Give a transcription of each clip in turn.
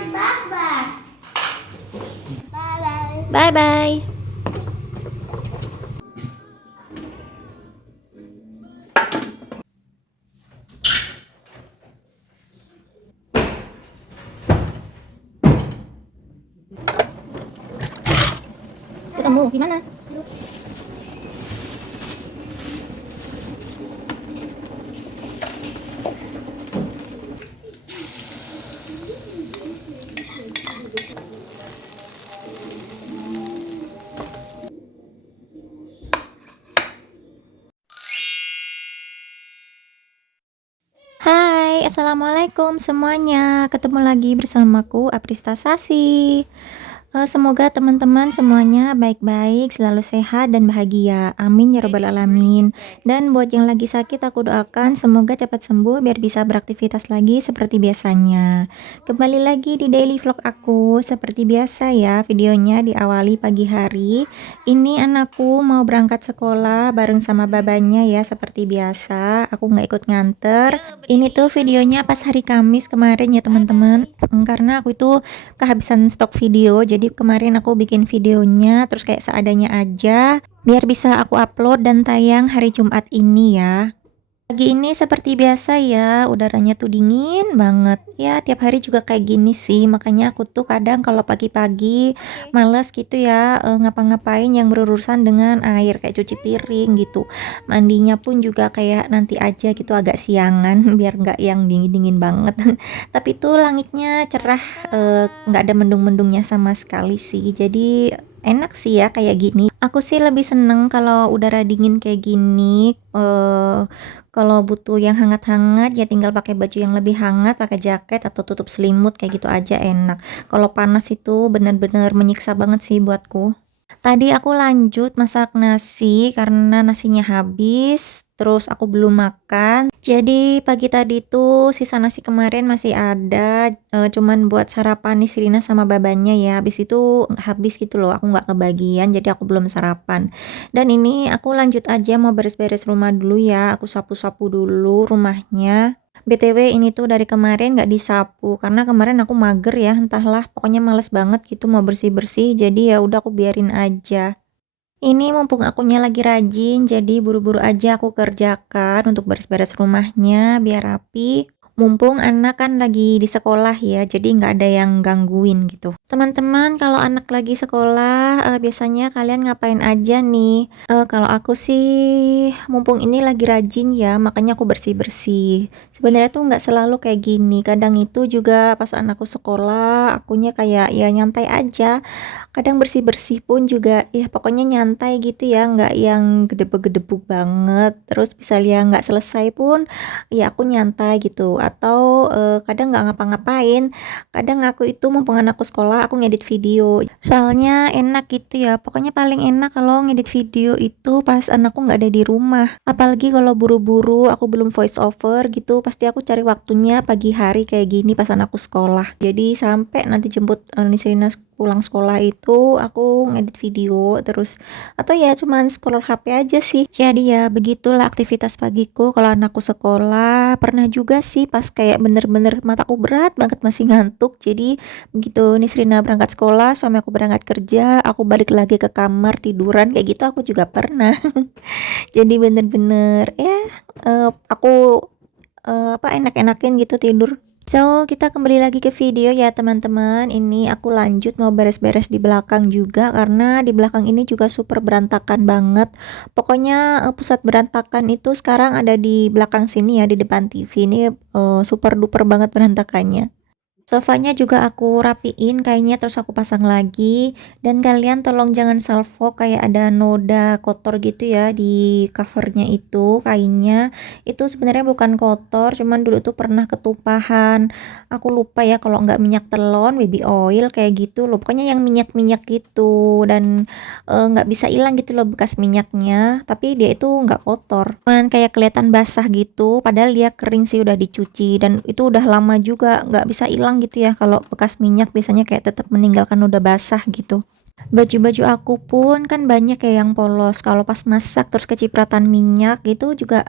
Bye bye. Ketemu di mana? Hai, assalamualaikum semuanya. Ketemu lagi bersamaku Aprista Sasi. Semoga teman-teman semuanya baik-baik, selalu sehat dan bahagia. Amin ya robbal alamin. Dan buat yang lagi sakit, aku doakan semoga cepat sembuh biar bisa beraktivitas lagi seperti biasanya. Kembali lagi di daily vlog aku. Seperti biasa ya, videonya diawali pagi hari. Ini anakku mau berangkat sekolah bareng sama babanya ya, seperti biasa. Aku nggak ikut nganter. Ini tuh videonya pas hari Kamis kemarin ya teman-teman. Karena aku itu kehabisan stok video, jadi kemarin aku bikin videonya terus kayak seadanya aja biar bisa aku upload dan tayang hari Jumat ini ya. Pagi ini seperti biasa ya, udaranya tuh dingin banget ya, tiap hari juga kayak gini sih, makanya aku tuh kadang kalau pagi-pagi males gitu ya, ngapa-ngapain yang berurusan dengan air kayak cuci piring gitu. Mandinya pun juga kayak nanti aja gitu, agak siangan biar nggak yang dingin-dingin banget. Tapi tuh langitnya cerah, nggak ada mendung-mendungnya sama sekali sih, jadi enak sih ya kayak gini. Aku sih lebih seneng kalau udara dingin kayak gini. Kalau butuh yang hangat-hangat ya tinggal pakai baju yang lebih hangat, pakai jaket atau tutup selimut kayak gitu aja enak. Kalau panas itu bener-bener menyiksa banget sih buatku. Tadi aku lanjut masak nasi karena nasinya habis, terus aku belum makan. Jadi pagi tadi tuh sisa nasi kemarin masih ada, cuman buat sarapan Nisrina sama babanya ya. Habis itu habis gitu loh, aku nggak kebagian, jadi aku belum sarapan. Dan ini aku lanjut aja mau beres-beres rumah dulu ya. Aku sapu-sapu dulu rumahnya. BTW ini tuh dari kemarin nggak disapu karena kemarin aku mager ya, entahlah pokoknya males banget gitu mau bersih-bersih, jadi ya udah aku biarin aja. Ini mumpung akunya lagi rajin, jadi buru-buru aja aku kerjakan untuk beres-beres rumahnya biar rapi. Mumpung anak kan lagi di sekolah ya, jadi nggak ada yang gangguin gitu. Teman-teman, kalau anak lagi sekolah, biasanya kalian ngapain aja nih? Kalau aku sih, mumpung ini lagi rajin ya, makanya aku bersih-bersih. Sebenarnya tuh nggak selalu kayak gini. Kadang itu juga pas anakku sekolah, akunya kayak ya nyantai aja. Kadang bersih-bersih pun juga ya pokoknya nyantai gitu ya, nggak yang gedebuk-gedebuk banget. Terus misalnya nggak selesai pun ya aku nyantai gitu. Atau kadang nggak ngapa-ngapain. Kadang aku itu mumpung anakku sekolah aku ngedit video. Soalnya enak gitu ya. Pokoknya paling enak kalau ngedit video itu pas anakku nggak ada di rumah. Apalagi kalau buru-buru aku belum voice over gitu, pasti aku cari waktunya pagi hari kayak gini pas anakku sekolah. Jadi sampai nanti jemput Nisrina pulang sekolah itu aku ngedit video terus atau ya cuman scroll HP aja sih. Jadi ya begitulah aktivitas pagiku kalau anakku sekolah. Pernah juga sih pas kayak bener-bener mataku berat banget masih ngantuk, jadi begitu Nisrina berangkat sekolah, suami aku berangkat kerja, aku balik lagi ke kamar tiduran kayak gitu aku juga pernah. Jadi bener-bener ya aku apa enak-enakin gitu tidur. So, kita kembali lagi ke video ya teman-teman. Ini aku lanjut mau beres-beres di belakang juga karena di belakang ini juga super berantakan banget. Pokoknya pusat berantakan itu sekarang ada di belakang sini ya, di depan TV ini super duper banget berantakannya. Sofanya juga aku rapiin kayaknya terus aku pasang lagi, dan kalian tolong jangan salvo kayak ada noda kotor gitu ya di covernya itu kainnya. Itu sebenarnya bukan kotor, cuman dulu tuh pernah ketupahan. Aku lupa ya kalau nggak minyak telon, baby oil kayak gitu loh. Pokoknya yang minyak-minyak gitu dan nggak bisa hilang gitu loh bekas minyaknya. Tapi dia itu nggak kotor, cuman kayak kelihatan basah gitu. Padahal dia kering sih udah dicuci dan itu udah lama juga nggak bisa hilang hilang gitu ya, kalau bekas minyak biasanya kayak tetap meninggalkan noda basah gitu. Baju-baju aku pun kan banyak ya yang polos, kalau pas masak terus kecipratan minyak gitu juga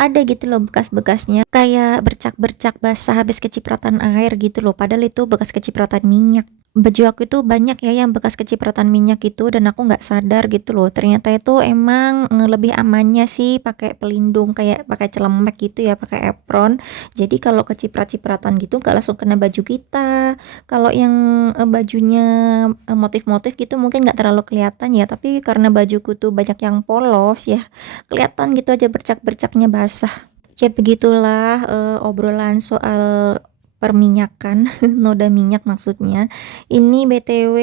ada gitu loh bekas-bekasnya, kayak bercak-bercak basah habis kecipratan air gitu loh, padahal itu bekas kecipratan minyak. Baju aku itu banyak ya yang bekas kecipratan minyak itu dan aku nggak sadar gitu loh, ternyata itu emang, lebih amannya sih pakai pelindung kayak pakai celemek gitu ya, pakai apron. Jadi kalau keciprat-cipratan gitu nggak langsung kena baju kita. Kalau yang, bajunya, motif-motif gitu mungkin nggak terlalu kelihatan ya, tapi karena bajuku tuh banyak yang polos ya, kelihatan gitu aja bercak-bercaknya basah. Ya begitulah, obrolan soal perminyakan, noda minyak maksudnya. Ini BTW,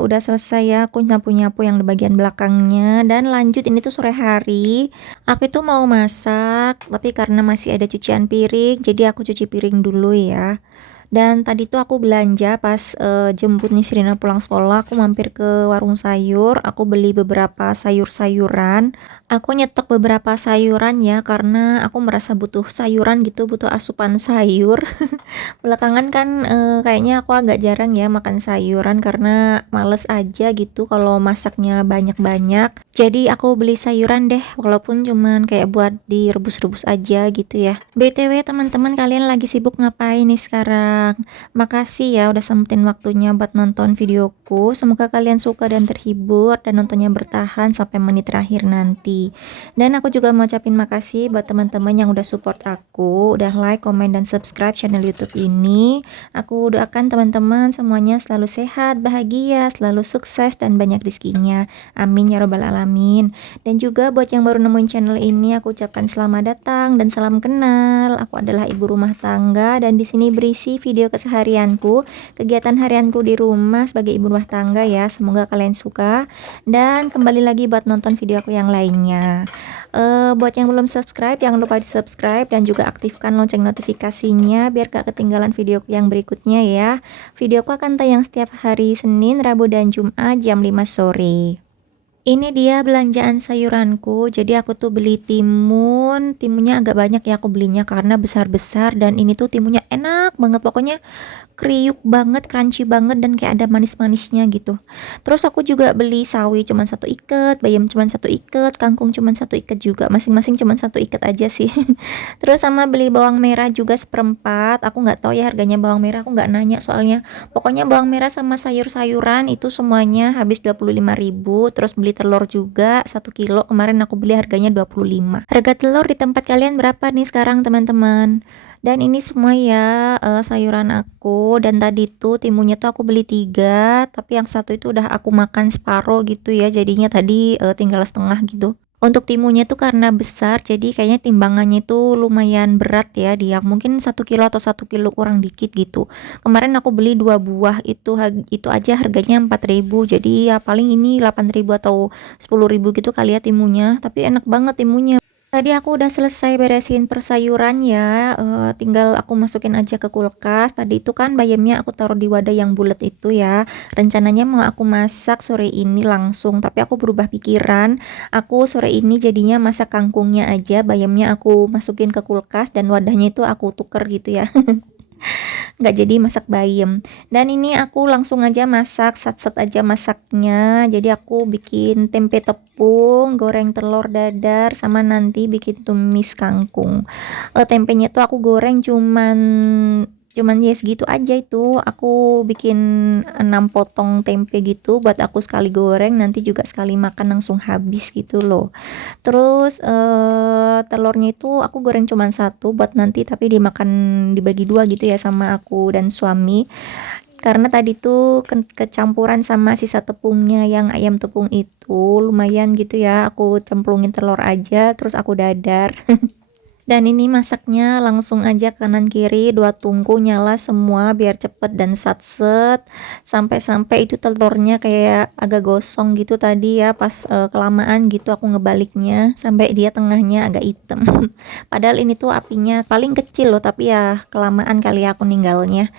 udah selesai ya, aku nyapu-nyapu yang di bagian belakangnya dan lanjut ini tuh sore hari. Aku itu mau masak, tapi karena masih ada cucian piring, jadi aku cuci piring dulu ya. Dan tadi tuh aku belanja pas, jemput Nisrina pulang sekolah, aku mampir ke warung sayur, aku beli beberapa sayur-sayuran. Aku nyetok beberapa sayuran ya, karena aku merasa butuh sayuran gitu, butuh asupan sayur. Belakangan kan, kayaknya aku agak jarang ya makan sayuran karena males aja gitu kalau masaknya banyak-banyak. Jadi aku beli sayuran deh, walaupun cuman kayak buat direbus-rebus aja gitu ya. BTW teman-teman, kalian lagi sibuk ngapain nih sekarang? Makasih ya udah sempetin waktunya buat nonton videoku. Semoga kalian suka dan terhibur dan nontonnya bertahan sampai menit terakhir nanti. Dan aku juga mau ucapin makasih buat teman-teman yang udah support aku, udah like, komen, dan subscribe channel YouTube ini. Aku doakan teman-teman semuanya selalu sehat, bahagia, selalu sukses, dan banyak rezekinya. Amin ya robbal alamin. Dan juga buat yang baru nemuin channel ini, aku ucapkan selamat datang dan salam kenal. Aku adalah ibu rumah tangga dan di sini berisi video keseharianku, kegiatan harianku di rumah sebagai ibu rumah tangga ya. Semoga kalian suka dan kembali lagi buat nonton video aku yang lainnya. Buat yang belum subscribe, jangan lupa di subscribe dan juga aktifkan lonceng notifikasinya biar gak ketinggalan video yang berikutnya ya. Videoku akan tayang setiap hari Senin, Rabu, dan Jumat jam 5 sore. Ini dia belanjaan sayuranku. Jadi aku tuh beli timun, timunnya agak banyak ya aku belinya karena besar-besar dan ini tuh timunnya enak banget. Pokoknya kriuk banget, crunchy banget dan kayak ada manis-manisnya gitu. Terus aku juga beli sawi cuman satu ikat, bayam cuman satu ikat, kangkung cuman satu ikat juga. Masing-masing cuman satu ikat aja sih. Terus sama beli bawang merah juga seperempat. Aku nggak tahu ya harganya bawang merah, aku nggak nanya soalnya. Pokoknya bawang merah sama sayur-sayuran itu semuanya habis 25.000. Terus beli telur juga 1 kilo. Kemarin aku beli harganya 25. Harga telur di tempat kalian berapa nih sekarang teman-teman? Dan ini semua ya sayuran aku. Dan tadi tuh timunnya tuh aku beli 3, tapi yang satu itu udah aku makan separuh gitu ya, jadinya tadi tinggal setengah gitu. Untuk timunnya tuh karena besar, jadi kayaknya timbangannya itu lumayan berat ya, dia mungkin 1 kilo atau 1 kilo kurang dikit gitu. Kemarin aku beli 2 buah itu aja harganya 4.000, jadi ya paling ini 8.000 atau 10.000 gitu kali ya timunnya, tapi enak banget timunnya. Tadi aku udah selesai beresin persayuran ya, tinggal aku masukin aja ke kulkas. Tadi itu kan bayamnya aku taruh di wadah yang bulat itu ya. Rencananya mau aku masak sore ini langsung, tapi aku berubah pikiran. Aku sore ini jadinya masak kangkungnya aja, bayamnya aku masukin ke kulkas dan wadahnya itu aku tuker gitu ya. Nggak jadi masak bayam. Dan ini aku langsung aja masak, sat-sat aja masaknya. Jadi aku bikin tempe tepung, goreng telur dadar, sama nanti bikin tumis kangkung. Tempenya tuh aku goreng cuman ya segitu aja itu. Aku bikin 6 potong tempe gitu buat aku sekali goreng, nanti juga sekali makan langsung habis gitu loh. Terus telurnya itu aku goreng cuman satu buat nanti, tapi dimakan dibagi dua gitu ya sama aku dan suami. Karena tadi tuh kecampuran sama sisa tepungnya yang ayam tepung itu lumayan gitu ya. Aku cemplungin telur aja terus aku dadar. Dan ini masaknya langsung aja kanan kiri 2 tungku nyala semua biar cepet dan satset. Sampai-sampai itu telurnya kayak agak gosong gitu tadi ya, pas kelamaan gitu aku ngebaliknya sampai dia tengahnya agak hitam. Padahal ini tuh apinya paling kecil loh, tapi ya kelamaan kali ya aku ninggalnya.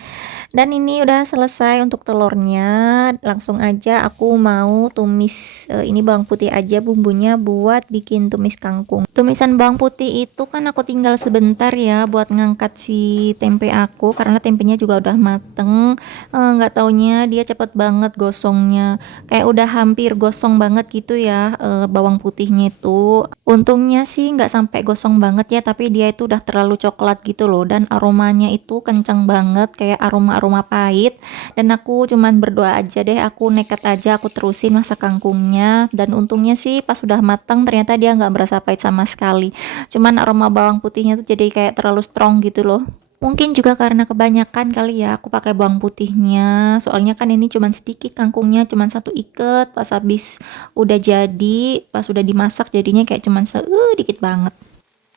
Dan ini udah selesai untuk telurnya, langsung aja aku mau tumis, ini bawang putih aja bumbunya buat bikin tumis kangkung. Tumisan bawang putih itu kan aku tinggal sebentar ya buat ngangkat si tempe aku, karena tempenya juga udah mateng. Nggak taunya dia cepet banget gosongnya, kayak udah hampir gosong banget gitu ya, bawang putihnya itu. Untungnya sih nggak sampai gosong banget ya, tapi dia itu udah terlalu coklat gitu loh, dan aromanya itu kenceng banget kayak aroma-aroma pahit. Dan aku cuman berdoa aja deh, aku nekat aja aku terusin masak kangkungnya, dan untungnya sih pas udah matang ternyata dia nggak berasa pahit sama sekali, cuman aroma bawang putihnya tuh jadi kayak terlalu strong gitu loh. Mungkin juga karena kebanyakan kali ya aku pakai bawang putihnya, soalnya kan ini cuman sedikit kangkungnya, cuman satu iket, pas habis udah jadi, pas udah dimasak jadinya kayak cuman dikit banget.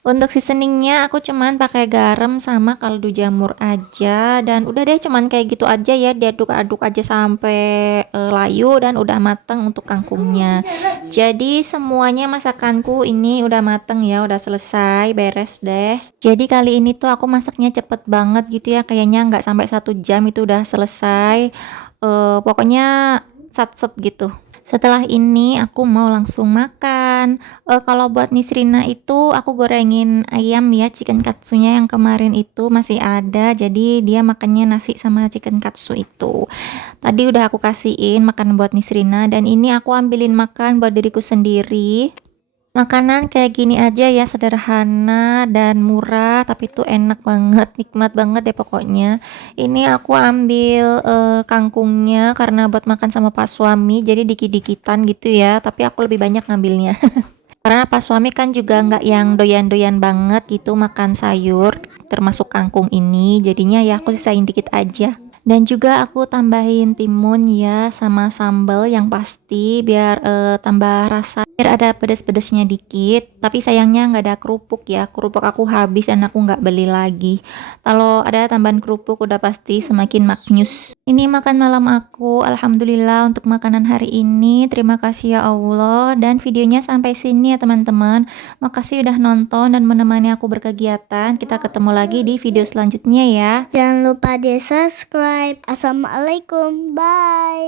Untuk seasoningnya aku cuman pakai garam sama kaldu jamur aja, dan udah deh cuman kayak gitu aja ya, diaduk-aduk aja sampai layu dan udah mateng untuk kangkungnya. Jadi semuanya masakanku ini udah mateng ya, udah selesai beres deh. Jadi kali ini tuh aku masaknya cepet banget gitu ya, kayaknya nggak sampai 1 jam itu udah selesai. Pokoknya sat-set gitu. Setelah ini aku mau langsung makan. Kalau buat Nisrina itu aku gorengin ayam ya, chicken katsunya yang kemarin itu masih ada, jadi dia makannya nasi sama chicken katsu itu. Tadi udah aku kasihin makan buat Nisrina, dan ini aku ambilin makan buat diriku sendiri. Makanan kayak gini aja ya, sederhana dan murah, tapi tuh enak banget, nikmat banget deh pokoknya. Ini aku ambil kangkungnya karena buat makan sama pas suami, jadi dikit-dikitan gitu ya, tapi aku lebih banyak ngambilnya. Karena pas suami kan juga nggak yang doyan-doyan banget gitu makan sayur, termasuk kangkung ini, jadinya ya aku sisain dikit aja. Dan juga aku tambahin timun ya sama sambal yang pasti biar tambah rasa, biar ada pedes-pedesnya dikit. Tapi sayangnya nggak ada kerupuk ya, kerupuk aku habis dan aku nggak beli lagi. Kalau ada tambahan kerupuk udah pasti semakin maknyus. Ini makan malam aku, alhamdulillah untuk makanan hari ini. Terima kasih ya Allah, dan videonya sampai sini ya teman-teman. Makasih udah nonton dan menemani aku berkegiatan. Kita ketemu lagi di video selanjutnya ya. Jangan lupa di subscribe. Assalamualaikum, bye.